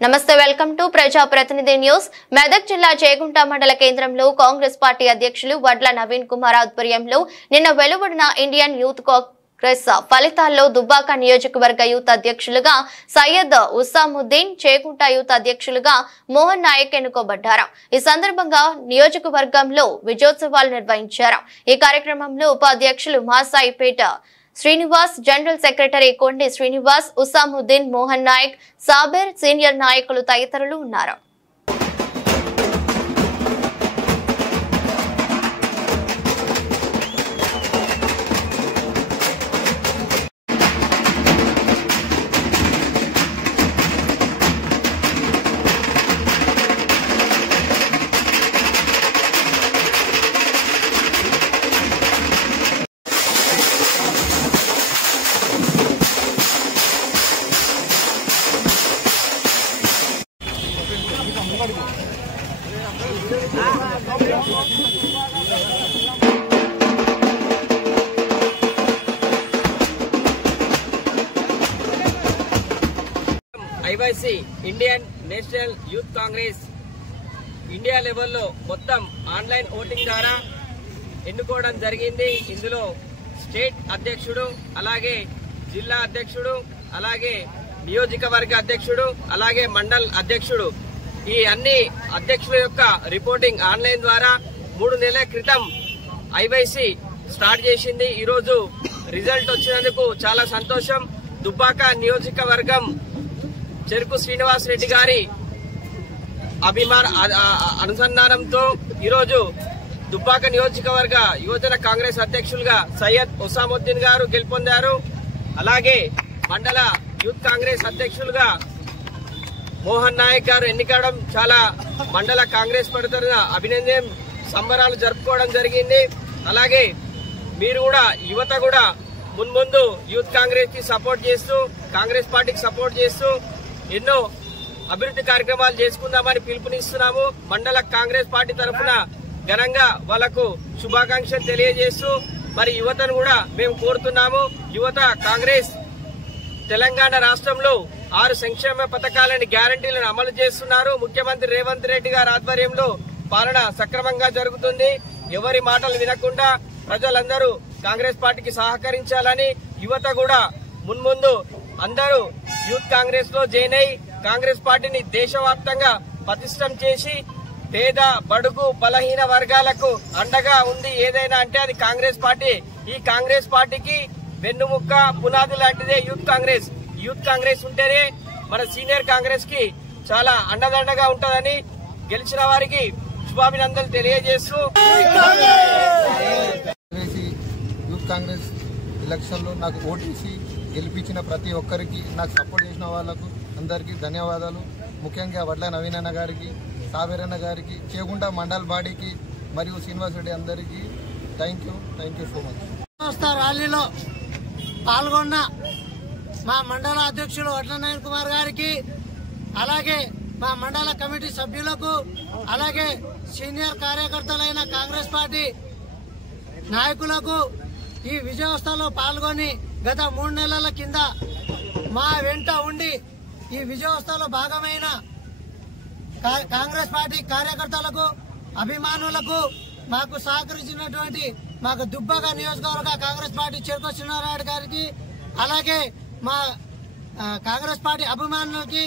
నమస్తే welcome to ప్రజా ప్రతినిధి న్యూస్। మెదక్ జిల్లా చేగుంట మండల కేంద్రంలో కాంగ్రెస్ పార్టీ అధ్యక్షులు వడ్ల నవీన్ కుమార్ ఆధ్వర్యంలో నిన్న వెలువడిన ఇండియన్ యూత్ కాంగ్రెస్ ఫలితాల్లో దుబ్బాక నియోజకవర్గ యూత్ అధ్యక్షులుగా సయ్యద్ ఉస్సాముద్దీన్, చేగుంట యూత్ అధ్యక్షులుగా మోహన్ నాయక్ ఎన్నుకోబడ్డారు। ఈ సందర్భంగా నియోజకవర్గంలో విజయోత్సవాలు నిర్వహించారు। ఈ కార్యక్రమంలో ఉపాధ్యక్షులు మాసాయిపేట శ్రీనివాస్, జనరల్ సెక్రటరీ కొండి శ్రీనివాస్, ఉస్సాముద్దీన్, మోహన్ నాయక్, సాబిర్, సీనియర్ నాయకులు తదితరులు ఉన్నారు। IYC Indian national youth Congress India లెవెల్లో మొత్తం ఆన్లైన్ ఓటింగ్ ద్వారా ఎన్నుకోవడం జరిగింది। ఇందులో స్టేట్ అధ్యక్షుడు, అలాగే జిల్లా అధ్యక్షుడు, అలాగే నియోజకవర్గ అధ్యక్షుడు, అలాగే మండల్ అధ్యక్షుడు, ఈ అన్ని అధ్యక్షుల యొక్క రిపోర్టింగ్ ఆన్లైన్ ద్వారా 3 నెలల క్రితం ఐవైసీ స్టార్ట్ చేసింది। ఈరోజు రిజల్ట్ వచ్చినందుకు చాలా సంతోషం। దుబ్బాక నియోజకవర్గం చెరుకు శ్రీనివాస్ రెడ్డి గారి అనుసంధానంతో ఈరోజు దుబ్బాక నియోజకవర్గ యువజన కాంగ్రెస్ అధ్యక్షులుగా సయ్యద్ ఉస్సాముద్దీన్ గారు గెలుపొందారు। అలాగే మండల యూత్ కాంగ్రెస్ అధ్యక్షులుగా మోహన్ నాయక్ గారు ఎన్నికవడం చాలా మండల కాంగ్రెస్ పడుతున్న అభినందన సంబరాలు జరుపుకోవడం జరిగింది। అలాగే మీరు కూడా యువత కూడా మున్ముందు యూత్ కాంగ్రెస్ కి సపోర్ట్ చేస్తూ, కాంగ్రెస్ పార్టీకి సపోర్ట్ చేస్తూ ఎన్నో అభివృద్ధి కార్యక్రమాలు చేసుకుందామని పిలుపునిస్తున్నాము। మండల కాంగ్రెస్ పార్టీ తరఫున ఘనంగా వాళ్లకు శుభాకాంక్షలు తెలియజేస్తూ మరి యువతను కూడా మేము కోరుతున్నాము। యువత కాంగ్రెస్ తెలంగాణ రాష్ట్రంలో 6 సంక్షేమ పథకాలని గ్యారంటీలను అమలు చేస్తున్నారు। ముఖ్యమంత్రి రేవంత్ రెడ్డి గారి ఆధ్వర్యంలో పాలన సక్రమంగా జరుగుతుంది। ఎవరి మాటలు వినకుండా ప్రజలందరూ కాంగ్రెస్ పార్టీకి సహకరించాలని, యువత కూడా మున్ముందు అందరూ యూత్ కాంగ్రెస్ లో జాయిన్ అయి కాంగ్రెస్ పార్టీని దేశవ్యాప్తంగా పటిష్టం చేసి పేద, బడుగు, బలహీన వర్గాలకు అండగా ఉంది ఏదైనా అంటే అది కాంగ్రెస్ పార్టీ। ఈ కాంగ్రెస్ పార్టీకి వెన్నుముక్క, పునాది లాంటిదే యూత్ కాంగ్రెస్। యూత్ కాంగ్రెస్ ఉంటేనే మన సీనియర్ కాంగ్రెస్ కి చాలా అండదండగా ఉంటుందని గెలిచిన వారికి శుభాభినందనలు తెలియజేస్తూ యూత్ కాంగ్రెస్ ఎలక్షన్ లో నాకు ఓటీసీ గెలిపించిన ప్రతి ఒక్కరికి, నాకు సపోర్ట్ చేసిన వాళ్లకు అందరికీ ధన్యవాదాలు। ముఖ్యంగా వడ్ల నవీన్ అన్న గారికి, సాబిర్ అన్న గారికి, చేగుంట మండల్ బాడీకి మరియు శ్రీనివాస్ రెడ్డి అందరికీ థ్యాంక్ యూ సో మచ్। ర్యాలీలో పాల్గొన్న మా మండల అధ్యక్షులు వడ్ల నవీన్ కుమార్ గారికి, అలాగే మా మండల కమిటీ సభ్యులకు, అలాగే సీనియర్ కార్యకర్తలైన కాంగ్రెస్ పార్టీ నాయకులకు ఈ విజయోత్సవంలో పాల్గొని గత 3 నెలల కింద మా వెంట ఉండి ఈ విజయోత్సవంలో భాగమైన కాంగ్రెస్ పార్టీ కార్యకర్తలకు, అభిమానులకు, మాకు సహకరించినటువంటి మాకు దుబ్బాక నియోజకవర్గ కాంగ్రెస్ పార్టీ చెరుకు శ్రీనివాస్ గారికి, అలాగే మా కాంగ్రెస్ పార్టీ అభిమానులకి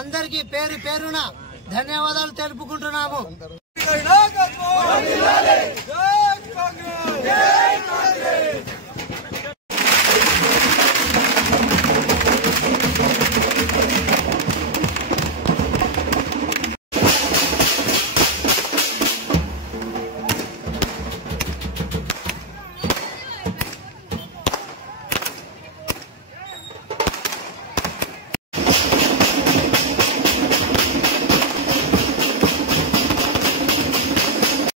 అందరికీ పేరు పేరున ధన్యవాదాలు తెలుపుకుంటున్నాము।